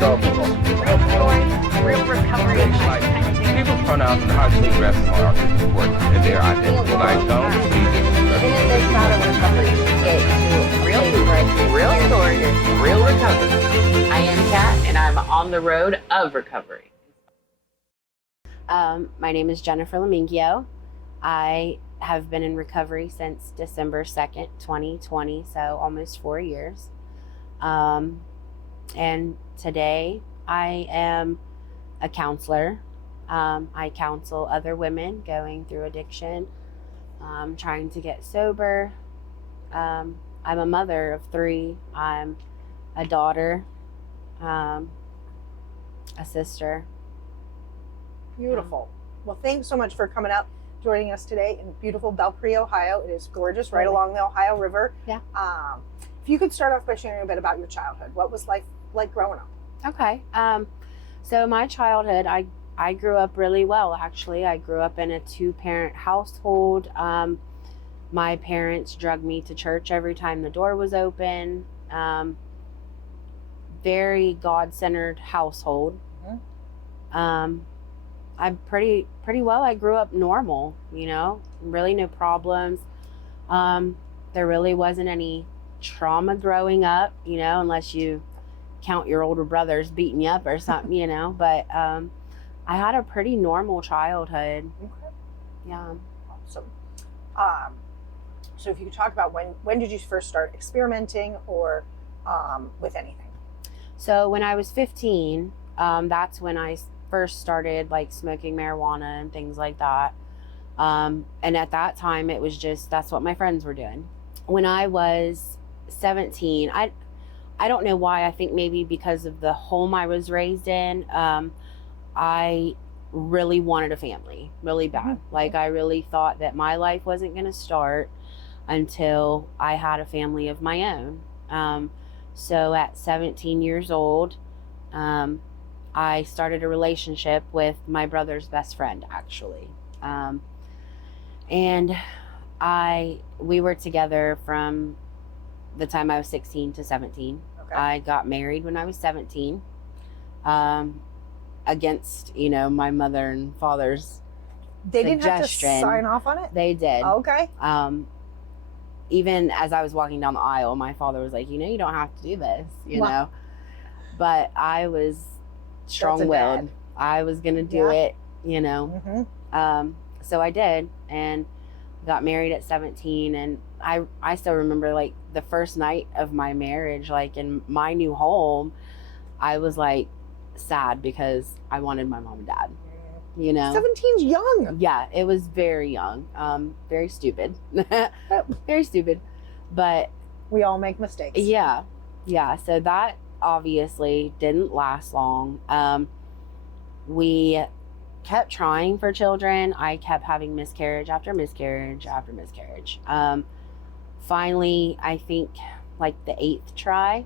trouble. Real stories, real recovery. Like, people's pronouns and how they dress are important in their identity. Like, don't be Even in this route of recovery, you get to real stories, real recovery. I am Kat, and I'm on the road of recovery. My name is Jennifer Lamingio. I have been in recovery since December 2nd, 2020, so almost 4 years. And today I am a counselor. I counsel other women going through addiction, trying to get sober. I'm a mother of 3. I'm a daughter, a sister. Beautiful. Well, thanks so much for coming out, joining us today in beautiful Belpre, Ohio. It is gorgeous, right along the Ohio River. Yeah. If you could start off by sharing a bit about your childhood. What was life like growing up? Okay. So my childhood, I grew up really well, actually. I grew up in a 2-parent household. My parents drugged me to church every time the door was open. Very God-centered household. Mm-hmm. I'm pretty well. I grew up normal, really no problems. There really wasn't any trauma growing up, unless you count your older brothers beating you up or something, but I had a pretty normal childhood. Okay. Yeah. Awesome. So if you could talk about when did you first start experimenting or with anything? So when I was 15, that's when I first started like smoking marijuana and things like that. And at that time it was just, that's what my friends were doing. When I was 17, I don't know why. I think maybe because of the home I was raised in, I really wanted a family really bad. Mm-hmm. Like I really thought that my life wasn't going to start until I had a family of my own. So at 17 years old, I started a relationship with my brother's best friend, actually. And we were together from the time I was 16 to 17. Okay. I got married when I was 17, against, my mother and father's They didn't have to suggestion. sign off on it? They did. Okay. Even as I was walking down the aisle, my father was like, you don't have to do this, Wow. know. But I was strong-willed. dad. I was going to do it, Mm-hmm. So I did, and got married at 17. And I still remember like the first night of my marriage, like in my new home, I was like sad because I wanted my mom and dad, 17's young. Yeah, it was very young, very stupid, very stupid, but We all make mistakes. yeah. So that obviously didn't last long. We kept trying for children. I kept having miscarriage after miscarriage after miscarriage. Finally, I think like the 8th try,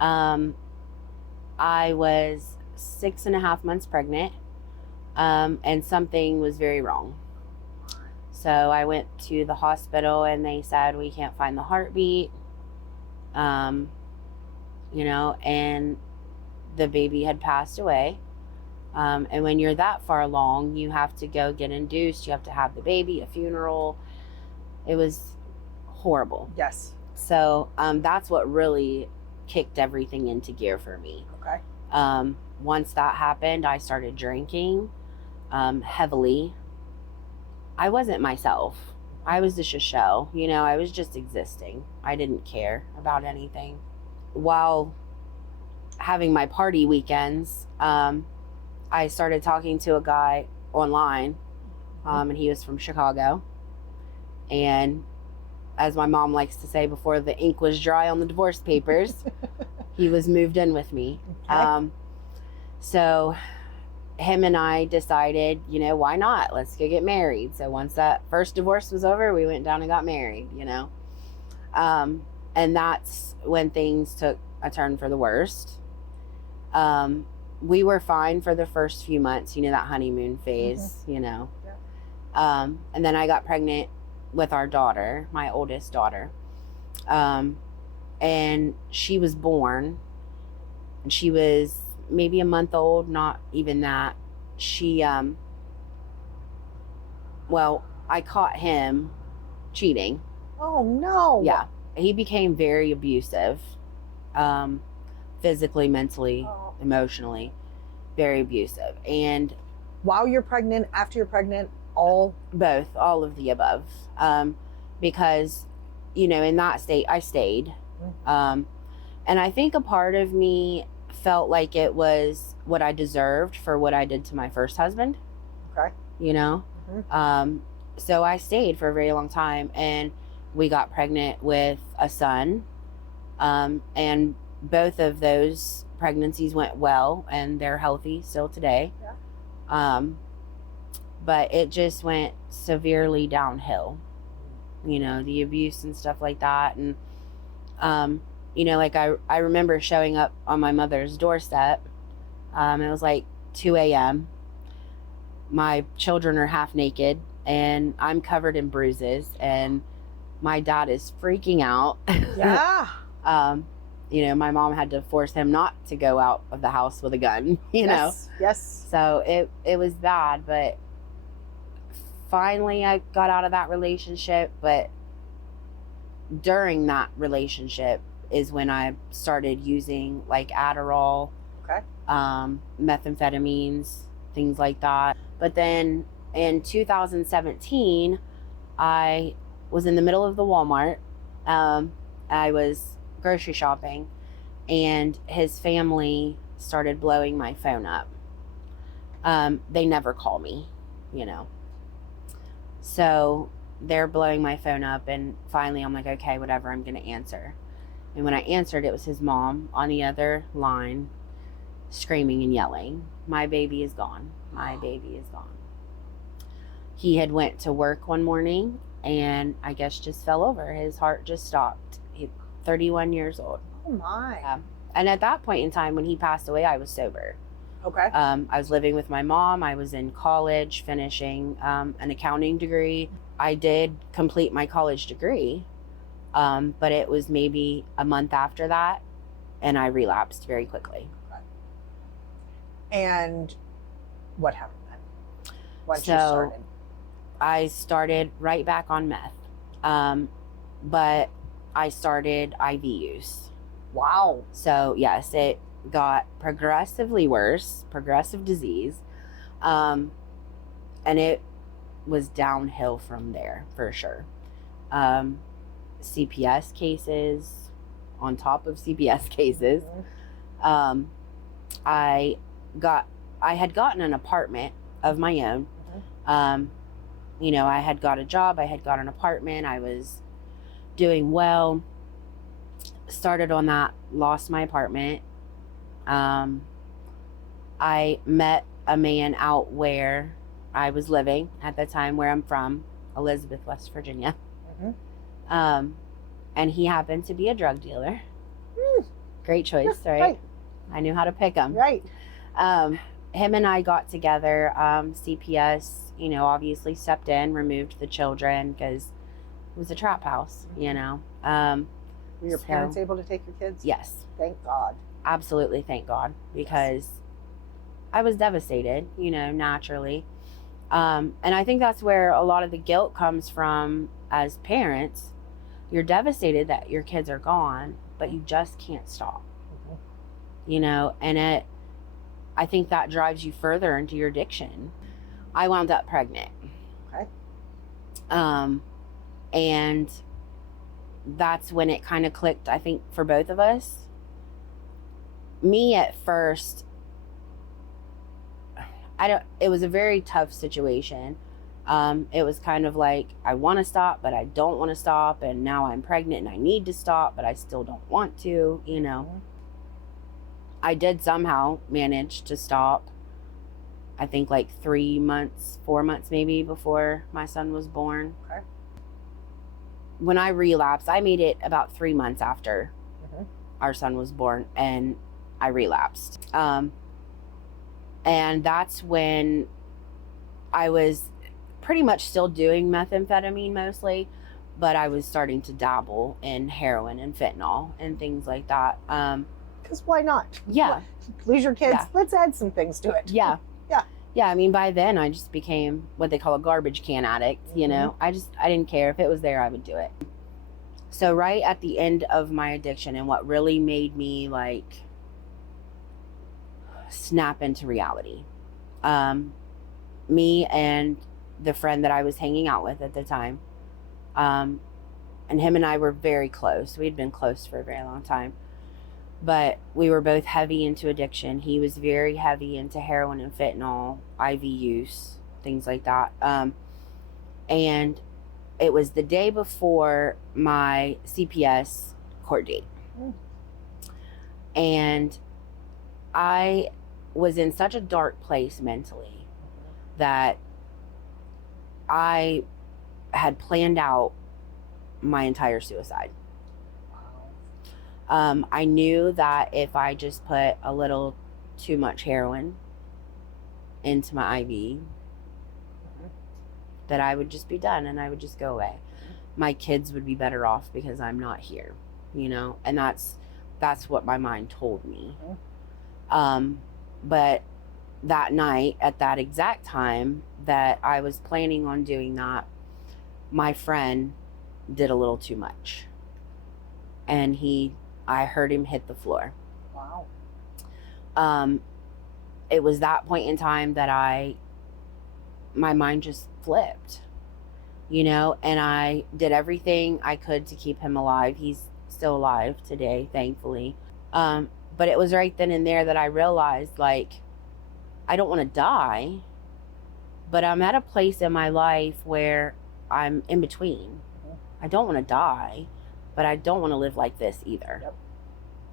I was 6.5 months pregnant, and something was very wrong. So I went to the hospital and they said, we can't find the heartbeat, and the baby had passed away. And when you're that far along, you have to go get induced. You have to have the baby, a funeral. It was horrible. Yes. So that's what really kicked everything into gear for me. Okay. Once that happened, I started drinking heavily. I wasn't myself. I was just a shell. I was just existing. I didn't care about anything. While having my party weekends, I started talking to a guy online, and he was from Chicago. And as my mom likes to say, before the ink was dry on the divorce papers, he was moved in with me. Okay. So him and I decided, why not? Let's go get married. So once that first divorce was over, we went down and got married, and that's when things took a turn for the worst. We were fine for the first few months, that honeymoon phase, Yeah. And then I got pregnant with our daughter, my oldest daughter. And she was born She was maybe a month old, not even that. She, well, I caught him cheating. Oh no. Yeah. He became very abusive, physically, mentally, Oh. emotionally, very abusive. And While you're pregnant, after you're pregnant, all both, all of the above. Because, you know, in that state, I stayed. And I think a part of me felt like it was what I deserved for what I did to my first husband. okay. You know? So I stayed for a very long time, and we got pregnant with a son. And both of those pregnancies went well, and they're healthy still today. Yeah. But it just went severely downhill, you know, the abuse and stuff like that. And, you know, like I remember showing up on my mother's doorstep. It was like 2 a.m. My children are half naked, and I'm covered in bruises, and my dad is freaking out. Yeah. You know, my mom had to force him not to go out of the house with a gun, you know? Yes. Yes. So it was bad, but finally I got out of that relationship. But during that relationship is when I started using like Adderall, Okay. methamphetamines, things like that. But then in 2017, I was in the middle of the Walmart. I was grocery shopping, and his family started blowing my phone up. They never call me, you know. So they're blowing my phone up, and finally I'm like, okay, whatever, I'm gonna answer. And when I answered, it was his mom on the other line, screaming and yelling, "My baby is gone. My baby is gone." He had went to work one morning, and I guess just fell over. His heart just stopped. He's 31 years old. Oh my. And at that point in time, when he passed away, I was sober. Okay. I was living with my mom. I was in college finishing an accounting degree. I did complete my college degree, but it was maybe a month after that, and I relapsed very quickly. And what happened then? Once you So started. I started right back on meth, but I started IV use. Wow. So yes, it got progressively worse, progressive disease, and it was downhill from there for sure. CPS cases on top of CPS cases. I had gotten an apartment of my own. You know, I had got a job, I had got an apartment, I was doing well. Started on that, lost my apartment. I met a man out where I was living at the time, where I'm from, Elizabeth, West Virginia. And he happened to be a drug dealer. Great choice, right? Right. I knew how to pick him. Right. Him and I got together. CPS, you know, obviously stepped in, removed the children because it was a trap house, you know. Were your So- parents able to take your kids? Yes, Thank God. absolutely. Thank God, because I was devastated, you know, naturally. And I think that's where a lot of the guilt comes from as parents. You're devastated that your kids are gone, but you just can't stop, you know, and I think that drives you further into your addiction. I wound up pregnant. Okay. And that's when it kind of clicked, I think, for both of us. Me at first, it was a very tough situation. It was kind of like, I want to stop, but I don't want to stop. And now I'm pregnant and I need to stop, but I still don't want to, you know. I did somehow manage to stop. I think like 4 months maybe before my son was born. Okay. When I relapsed, I made it about 3 months after Mhm. our son was born, and I relapsed. And that's when I was pretty much still doing methamphetamine mostly, but I was starting to dabble in heroin and fentanyl and things like that. Because why not? Yeah. Please your kids. Yeah. Let's add some things to it. Yeah. Yeah. Yeah. I mean, by then I just became what they call a garbage can addict. You know, I didn't care if it was there, I would do it. So right at the end of my addiction, and what really made me like snap into reality, me and the friend that I was hanging out with at the time, and him and I were very close. We'd been close for a very long time, but we were both heavy into addiction. He was very heavy into heroin and fentanyl, IV use, things like that. And it was the day before my CPS court date. And I was in such a dark place mentally that I had planned out my entire suicide. I knew that if I just put a little too much heroin into my IV, that I would just be done and I would just go away. My kids would be better off because I'm not here, you know, and that's what my mind told me. But that night, at that exact time that I was planning on doing that, my friend did a little too much, and I heard him hit the floor. Wow. It was that point in time that my mind just flipped, you know, and I did everything I could to keep him alive. He's still alive today, thankfully. But it was right then and there that I realized, like, I don't want to die, but I'm at a place in my life where I'm in between. I don't want to die, but I don't want to live like this either. Yep.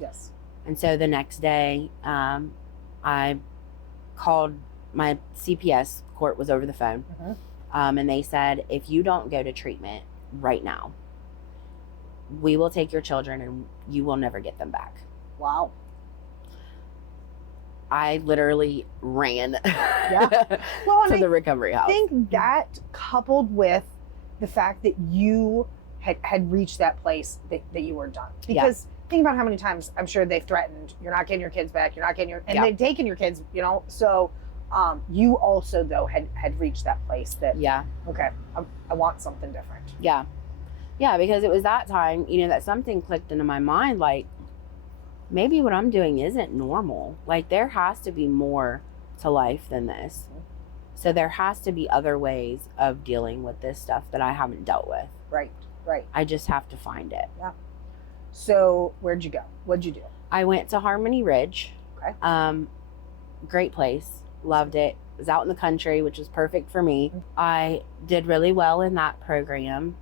Yes. And so the next day, I called my CPS. Court was over the phone. And they said, if you don't go to treatment right now, we will take your children and you will never get them back. Wow. I literally ran Well, to the recovery house. I think that, coupled with the fact that you had reached that place that you were done. Because think about how many times I'm sure they've threatened, you're not getting your kids back, you're not getting your, and they've taken your kids, you know. So you also, though, had reached that place that, okay, I want something different. Yeah, because it was that time, you know, that something clicked into my mind, like, maybe what I'm doing isn't normal. Like, there has to be more to life than this. So there has to be other ways of dealing with this stuff that I haven't dealt with. Right. I just have to find it. Yeah. So where'd you go? What'd you do? I went to Harmony Ridge. Okay. Great place. Loved it. Was out in the country, which was perfect for me. I did really well in that program.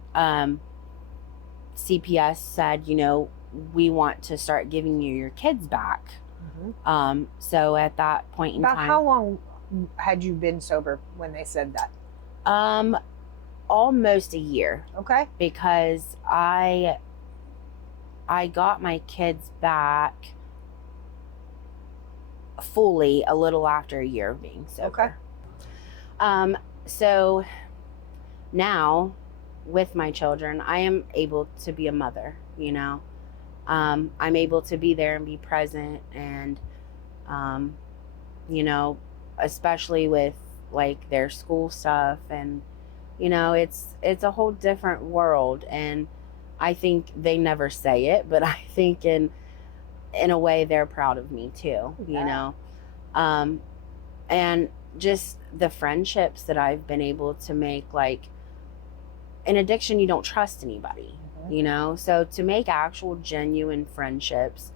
CPS said, you know, we want to start giving you your kids back. So at that point in time. About how long had you been sober when they said that? Almost a year. Okay. Because I got my kids back fully a little after a year of being sober. Okay. So now with my children, I am able to be a mother, you know. I'm able to be there and be present, and you know, especially with like their school stuff, and you know, it's a whole different world. And I think they never say it, but I think in a way they're proud of me too, you know. And just the friendships that I've been able to make, like, in addiction you don't trust anybody, you know, so to make actual genuine friendships,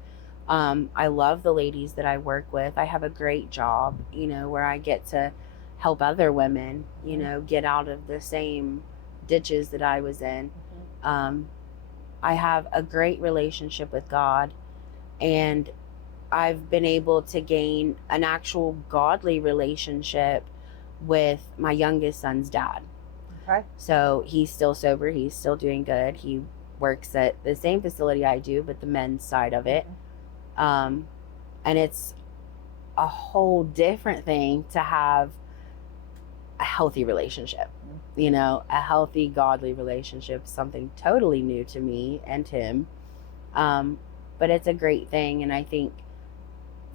I love the ladies that I work with. I have a great job, you know, where I get to help other women, you know, get out of the same ditches that I was in. I have a great relationship with God, and I've been able to gain an actual godly relationship with my youngest son's dad. Okay. So he's still sober. He's still doing good. He works at the same facility I do, but the men's side of it. And it's a whole different thing to have a healthy relationship, you know, a healthy, godly relationship, something totally new to me and him. but it's a great thing. And I think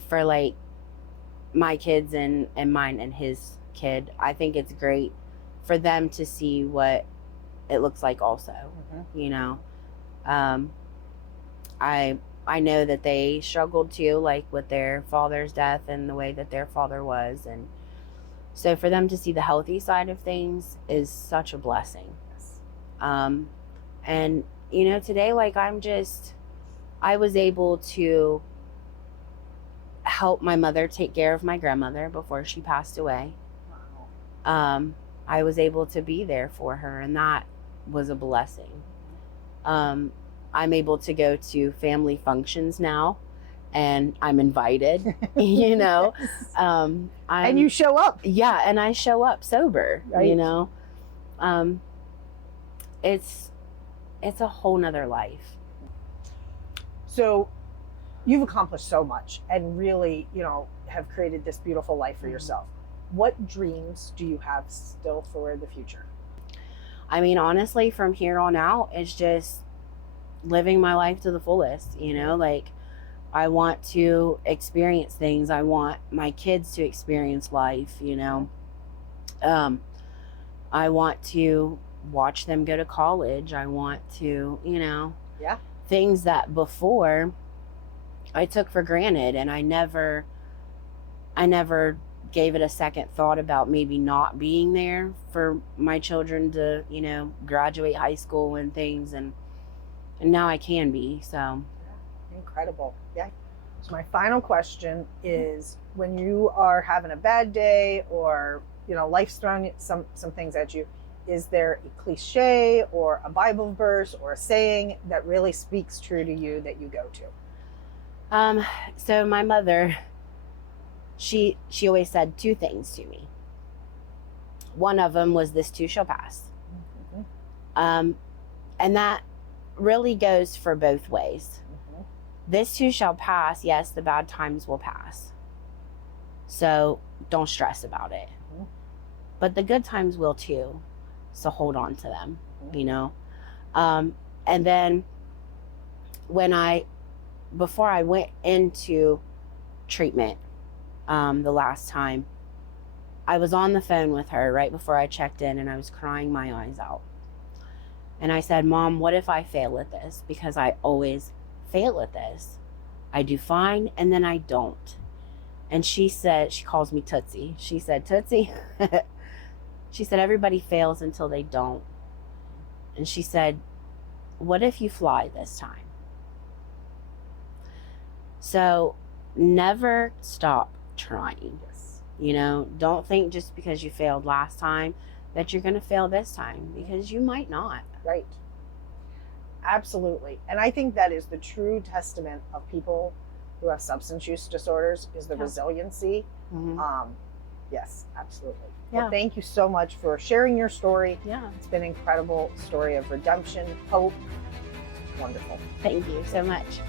for like my kids and mine and his kid, I think it's great for them to see what it looks like also. You know, I know that they struggled too, like with their father's death and the way that their father was. And so for them to see the healthy side of things is such a blessing. And, you know, today, like I was able to help my mother take care of my grandmother before she passed away. I was able to be there for her, and that was a blessing. I'm able to go to family functions now, and I'm invited, you know. And you show up. Yeah, and I show up sober, Right. you know. It's a whole nother life. So you've accomplished so much and really, you know, have created this beautiful life for yourself. What dreams do you have still for the future? I mean, honestly, from here on out, it's just living my life to the fullest, you know, like I want to experience things. I want my kids to experience life, you know. I want to watch them go to college. I want to, you know, things that before I took for granted, and I never gave it a second thought about maybe not being there for my children to, you know, graduate high school and things, and now I can be. So Incredible. Yeah. So my final question is, when you are having a bad day or, you know, life's throwing some things at you, is there a cliche or a Bible verse or a saying that really speaks true to you that you go to? So my mother, she always said two things to me. One of them was, "This too shall pass." And that really goes for both ways. This too shall pass. Yes, the bad times will pass. So don't stress about it. But the good times will too. So hold on to them, you know. And then before I went into treatment the last time, I was on the phone with her right before I checked in, and I was crying my eyes out. And I said, "Mom, what if I fail at this? Because I always fail at this. I do fine, and then I don't." And she said, she calls me Tootsie. She said, "Tootsie," she said, "everybody fails until they don't." And she said, "What if you fly this time?" So never stop trying. You know, don't think just because you failed last time that you're going to fail this time, because you might not. Right. Absolutely. And I think that is the true testament of people who have substance use disorders, is the resiliency. Yes, absolutely. Well, thank you so much for sharing your story. It's been an incredible story of redemption, hope. Wonderful. Thank you so much.